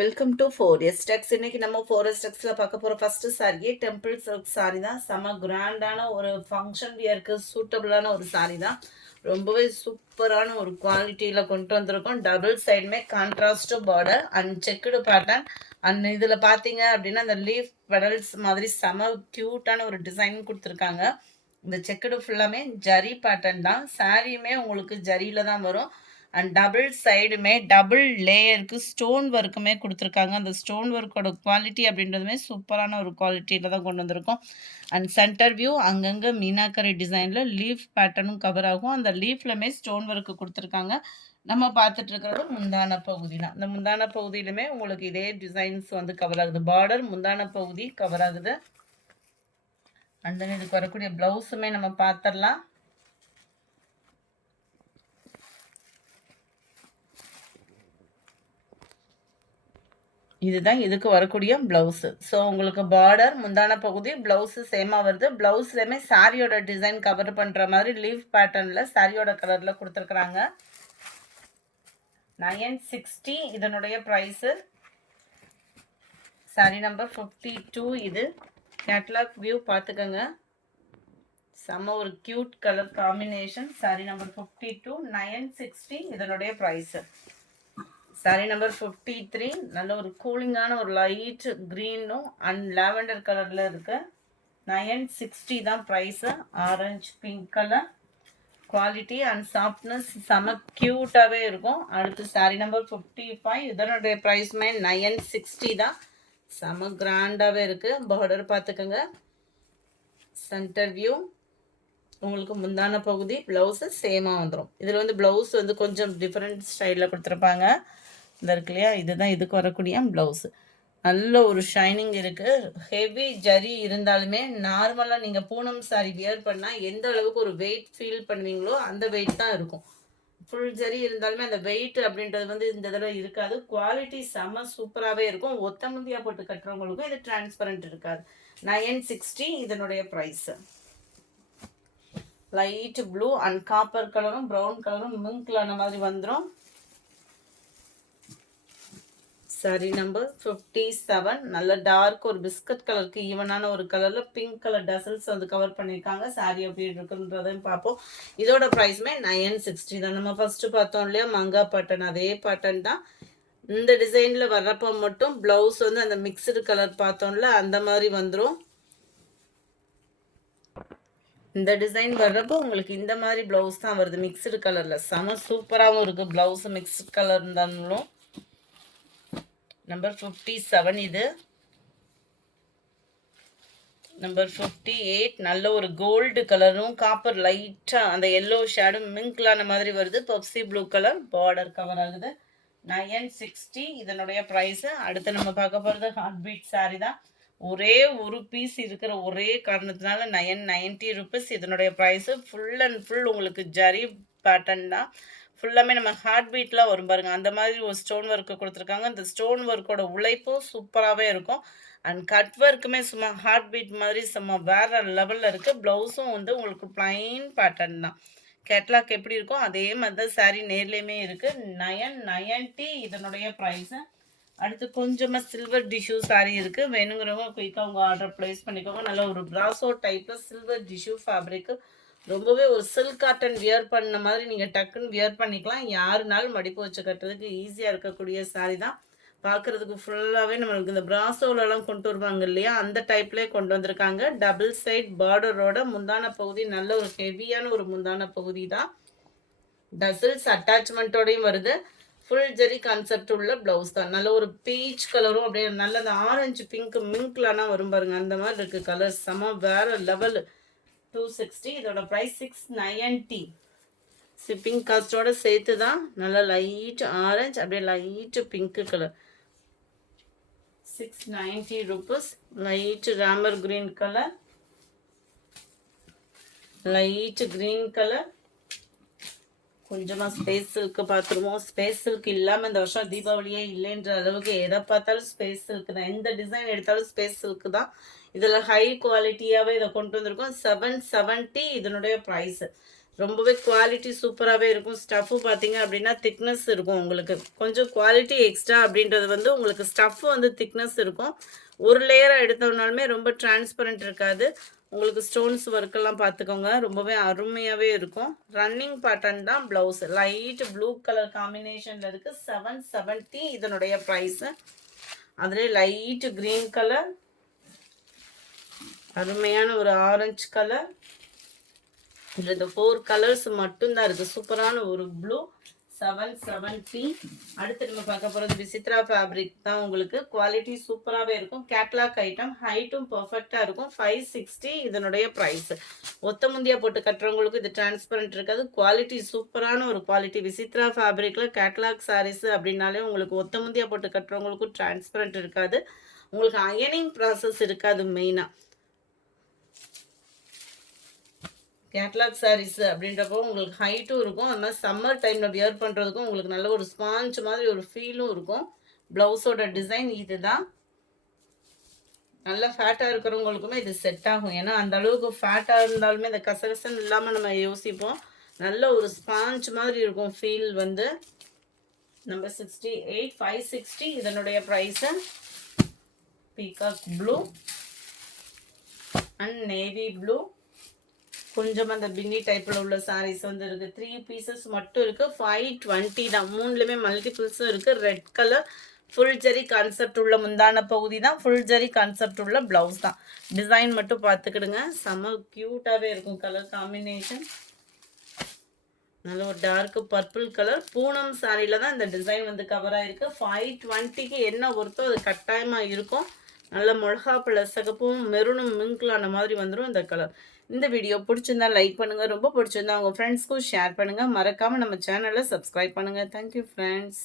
Welcome to 4S டெக்ஸ். இன்னைக்கு நம்ம 4S டெக்ஸில் பார்க்க போகிற ஃபர்ஸ்ட் சாரியே டெம்பிள் சில்க் சாரி தான். செம கிராண்டான ஒரு ஃபங்க்ஷன் வியருக்கு சூட்டபிளான ஒரு சாரி தான். ரொம்பவே சூப்பரான ஒரு குவாலிட்டியில் கொண்டு வந்திருக்கோம். டபுள் சைடுமே contrast border and checked pattern. And இதில் பார்த்தீங்க அப்படின்னா அந்த லீஃப் பெடல்ஸ் மாதிரி செம க்யூட்டான ஒரு டிசைன் கொடுத்துருக்காங்க. இந்த செக்குடு ஃபுல்லாமே ஜரி பேட்டர்ன் தான். சாரியுமே உங்களுக்கு ஜரியில் தான் வரும். அண்ட் டபுள் சைடுமே டபுள் லேயருக்கு ஸ்டோன் ஒர்க்குமே கொடுத்துருக்காங்க. அந்த ஸ்டோன் ஒர்க்கோட குவாலிட்டி அப்படின்றதுமே சூப்பரான ஒரு குவாலிட்டியில் தான் கொண்டு வந்திருக்கோம். அண்ட் சென்டர் வியூ அங்கங்கே மீனாக்கரி டிசைனில் லீஃப் பேட்டர்னும் கவர் ஆகும். அந்த லீஃப்லமே ஸ்டோன் ஒர்க்கு கொடுத்துருக்காங்க. நம்ம பார்த்துட்டு இருக்கிறது முந்தான பகுதி தான். இந்த முந்தான பகுதியிலுமே உங்களுக்கு இதே டிசைன்ஸ் வந்து கவர் ஆகுது. பார்டர் முந்தான பகுதி கவர் ஆகுது. அண்ட் தென் இதுக்கு வரக்கூடிய ப்ளவுஸுமே நம்ம பார்த்துடலாம். இதுதான் இதுக்கு வரக்கூடிய ப்ளவுஸு. ஸோ உங்களுக்கு பார்டர் முந்தான பகுதி ப்ளவுஸு சேமாக வருது. ப்ளவுஸ்லேயுமே சாரியோட டிசைன் கவர் பண்ணுற மாதிரி லீஃப் பேட்டர்னில் சாரியோட கலரில் கொடுத்துருக்குறாங்க. 960 இதனுடைய ப்ரைஸு. சாரி நம்பர் 52 இது. கேட்லாக் வியூ பார்த்துக்கோங்க. செம்ம ஒரு cute colour combination. Sorry number 52 960 இதனுடைய ப்ரைஸு. சாரி நம்பர் 53 நல்ல ஒரு கூலிங்கான ஒரு லைட் க்ரீனும் அண்ட் லாவெண்டர் கலரில் இருக்கு. 960 தான் price. Orange pink colour quality and softness செம க்யூட்டாகவே இருக்கும். அடுத்து சாரி நம்பர் 55 இதனுடைய ப்ரைஸுமே 960 தான். செம கிராண்டாகவே இருக்குது. பார்டர் பார்த்துக்கோங்க. சென்டர் வியூ உங்களுக்கு முந்தான பகுதி ப்ளவுஸு சேமாக வந்துடும். இதில் வந்து ப்ளவுஸ் வந்து கொஞ்சம் டிஃப்ரெண்ட் ஸ்டைலில் கொடுத்துருப்பாங்க. இந்த இருக்கு இல்லையா, இதுதான் இதுக்கு வரக்கூடிய ப்ளவுஸு. நல்ல ஒரு ஷைனிங் இருக்குது. ஹெவி ஜரி இருந்தாலுமே நார்மலாக நீங்கள் பூனம் சாரி வியர் பண்ணால் எந்த அளவுக்கு ஒரு வெயிட் ஃபீல் பண்ணுவீங்களோ அந்த வெயிட் தான் இருக்கும். ஃபுல் ஜரி இருந்தாலுமே அந்த வெயிட் அப்படின்றது வந்து இந்த தடவை இருக்காது. குவாலிட்டி செம்ம சூப்பராகவே இருக்கும். ஒத்த முந்தியாக போட்டு கட்டுறவங்களுக்கும் இது டிரான்ஸ்பரண்ட் இருக்காது. 960 இதனுடைய price. Light blue and copper கலரும் ப்ரௌன் கலரும் மிங்க்லான மாதிரி வந்துடும். சாரி நம்பர் 57 நல்ல டார்க் ஒரு பிஸ்கட் கலருக்கு ஈவனான ஒரு கலரில் பிங்க் கலர் டசல்ஸ் வந்து கவர் பண்ணியிருக்காங்க. சாரி எப்படி இருக்குன்றதையும் பார்ப்போம். இதோட ப்ரைஸுமே 960 தான். நம்ம ஃபஸ்ட்டு பார்த்தோம் இல்லையா மங்கா பேட்டர்ன், அதே பேட்டர்ன் தான். இந்த டிசைனில் வர்றப்போ மட்டும் ப்ளவுஸ் வந்து அந்த மிக்சடு கலர் பார்த்தோம்ல அந்த மாதிரி வந்துடும். இந்த டிசைன் வர்றப்போ உங்களுக்கு இந்த மாதிரி ப்ளவுஸ் தான் வருது மிக்சடு கலரில். செம சூப்பராகவும் இருக்குது ப்ளவுஸு மிக்ஸ்டு கலர் இருந்தாலும். நம்பர் 57 இது. நம்பர் 58 நல்ல ஒரு கோல்டு கலரும் காப்பர் லைட்டாக அந்த எல்லோ ஷேடும் மிங்க்லான மாதிரி வருது. Pepsi blue colour border cover ஆகுது. 960 இதனுடைய ப்ரைஸு. அடுத்து நம்ம பார்க்க போகிறது ஹார்ட் பீட் சாரி தான். ஒரே ஒரு பீஸ் இருக்கிற ஒரே காரணத்தினால 990 ருபீஸ் இதனுடைய ப்ரைஸு. ஃபுல் அண்ட் ஃபுல் உங்களுக்கு ஜரி பேட்டர்ன் தான். ஃபுல்லாமே நம்ம ஹார்ட் பீட்லாம் வரும் பாருங்க, அந்த மாதிரி ஒரு ஸ்டோன் ஒர்க்கு கொடுத்துருக்காங்க. அந்த ஸ்டோன் ஒர்க்கோட உழைப்பும் சூப்பராகவே இருக்கும். அண்ட் கட் ஒர்க்குமே சும்மா ஹார்ட் பீட் மாதிரி சும்மா வேறு லெவலில் இருக்குது. ப்ளவுஸும் வந்து உங்களுக்கு ப்ளைன் பேட்டர்ன் தான். கேட்லாக் எப்படி இருக்கும் அதே மாதிரி தான் சாரீ நேர்லேயுமே இருக்குது. 990 இதனுடைய ப்ரைஸு. அடுத்து கொஞ்சமாக சில்வர் டிஷ்யூ சாரீ இருக்குது. வேணுங்கிறவங்க குயிக்காக உங்கள் ஆர்டர் ப்ளேஸ் பண்ணிக்கோங்க. நல்ல ஒரு பிராசோ டைப்பில் சில்வர் டிஷ்யூ ஃபேப்ரிக்கு. ரொம்பவே ஒரு சில்க் காட்டன் வியர் பண்ண மாதிரி நீங்கள் டக்குன்னு வியர் பண்ணிக்கலாம். யாருனாலும் மடிப்பு வச்சு கட்டுறதுக்கு ஈஸியாக இருக்கக்கூடிய சாரீ தான். பார்க்குறதுக்கு ஃபுல்லாகவே நம்மளுக்கு இந்த பிராசோலலாம் கொண்டு வருவாங்க இல்லையா, அந்த டைப்லேயே கொண்டு வந்திருக்காங்க. டபுள் சைட் பார்டரோட முந்தான பகுதி நல்ல ஒரு ஹெவியான ஒரு முந்தான பகுதி தான். டசல்ஸ் அட்டாச்மெண்ட்டோடையும் வருது. ஃபுல் ஜெரி கான்செப்ட் உள்ள ப்ளவுஸ் தான். நல்ல ஒரு பீச் கலரும் அப்படியே நல்ல அந்த ஆரஞ்சு பிங்க் மிங்க்லானா வரும் பாருங்க, அந்த மாதிரி இருக்குது கலர். செம வேறு லெவல். 260 இதோட ப்ரைஸ் 690. ஷிப்பிங் காஸ்ட்டோட சேர்த்து தான். நல்லா லைட் ஆரஞ்சு அப்படியே light pink colour. 690 rupees. Light Ramar green colour, light green colour. கொஞ்சமாக ஸ்பேஸ் சில்க்கு பார்த்துருவோம். ஸ்பேஸ் சில்க் இல்லாமல் இந்த வருஷம் தீபாவளியே இல்லைன்ற அளவுக்கு எதை பார்த்தாலும் ஸ்பேஸ் சில்க்கு தான். எந்த டிசைன் எடுத்தாலும் ஸ்பேஸ் சில்க்கு தான். இதில் ஹை குவாலிட்டியாகவே இதை கொண்டு வந்திருக்கோம். 770 இதனுடைய ப்ரைஸு. ரொம்பவே குவாலிட்டி சூப்பராகவே இருக்கும். ஸ்டஃப்பு பார்த்தீங்க அப்படின்னா திக்னஸ் இருக்கும் உங்களுக்கு. கொஞ்சம் குவாலிட்டி எக்ஸ்ட்ரா அப்படின்றது வந்து உங்களுக்கு ஸ்டஃப் வந்து திக்னஸ் இருக்கும். ஒரு லேயராக எடுத்தோம்னாலுமே ரொம்ப டிரான்ஸ்பரண்ட் இருக்காது. உங்களுக்கு ஸ்டோன்ஸ் ஒர்க்கெல்லாம் பார்த்துக்கோங்க. ரொம்பவே அருமையாகவே இருக்கும். ரன்னிங் பேட்டர்ன் தான் ப்ளவுஸ். லைட் ப்ளூ கலர் காம்பினேஷனில் இருக்குது. 770 இதனுடைய ப்ரைஸு. அதிலே லைட் க்ரீன் கலர், அருமையான ஒரு ஆரஞ்சு கலர். இதில் இந்த 4 கலர்ஸ் மட்டும்தான் இருக்குது. சூப்பரான ஒரு ப்ளூ 770. அடுத்து நம்ம பார்க்க போகிறது விசித்ரா ஃபேப்ரிக் தான். உங்களுக்கு குவாலிட்டி சூப்பராகவே இருக்கும். கேட்லாக் ஐட்டம், ஹைட்டும் பர்ஃபெக்டாக இருக்கும். 560 இதனுடைய ப்ரைஸ். ஒத்த முந்தியா போட்டு கட்டுறவங்களுக்கு இது டிரான்ஸ்பரண்ட் இருக்காது. குவாலிட்டி சூப்பரான ஒரு குவாலிட்டி. விசித்ரா ஃபேப்ரிக்கில் கேட்லாக் சாரீஸ் அப்படின்னாலே உங்களுக்கு ஒத்த முந்தியா போட்டு கட்டுறவங்களுக்கும் டிரான்ஸ்பரண்ட் இருக்காது. உங்களுக்கு அயனிங் ப்ராசஸ் இருக்காது. மெயினாக கேட்லாக் சாரீஸ் அப்படின்றப்போ உங்களுக்கு ஹைட்டும் இருக்கும். அது மாதிரி சம்மர் டைமில் வியர் பண்ணுறதுக்கும் உங்களுக்கு நல்ல ஒரு ஸ்பாஞ்ச் மாதிரி ஒரு ஃபீலும் இருக்கும். ப்ளவுஸோட டிசைன் இது தான். நல்ல ஃபேட்டாக இருக்கிறவங்களுக்குமே இது செட் ஆகும். ஏன்னா அந்த அளவுக்கு ஃபேட்டாக இருந்தாலுமே இந்த கசகசன்னு இல்லாமல் நம்ம யோசிப்போம். நல்ல ஒரு ஸ்பாஞ்ச் மாதிரி இருக்கும் ஃபீல் வந்து. நம்பர் 68 560 இதனுடைய price. Peacock blue and navy blue. கொஞ்சம் அந்த பின்னி டைப்பில் உள்ள சாரீஸ் வந்து இருக்குது. 3 பீசஸ் மட்டும் இருக்குது. 520 தான். 3லுமே மல்டிபிள்ஸும் இருக்குது. Red colour full zari concept உள்ள முந்தான பகுதி தான். ஃபுல் ஜரி கான்செப்ட் உள்ள ப்ளவுஸ் தான். டிசைன் மட்டும் பார்த்துக்கிடுங்க. செம்ம க்யூட்டாகவே இருக்கும் கலர் காம்பினேஷன். நல்ல ஒரு டார்க் பர்பிள் கலர் பூனம் சாரியில் தான் இந்த டிசைன் வந்து கவர் ஆகிருக்கு. 520க்கு என்ன ஒர்த்தோ அது கட்டாயமாக இருக்கும். நல்ல மிளகா ப்ளஸ் சகப்பும் மெரூனும் மிங்கிளான மாதிரி வந்துடும் இந்த கலர். இந்த வீடியோ பிடிச்சிருந்தா லைக் பண்ணுங்கள். ரொம்ப பிடிச்சிருந்தா உங்கள் ஃப்ரெண்ட்ஸ்க்கும் ஷேர் பண்ணுங்கள். மறக்காமல் நம்ம சேனலை சப்ஸ்கிரைப் பண்ணுங்கள். Thank you friends.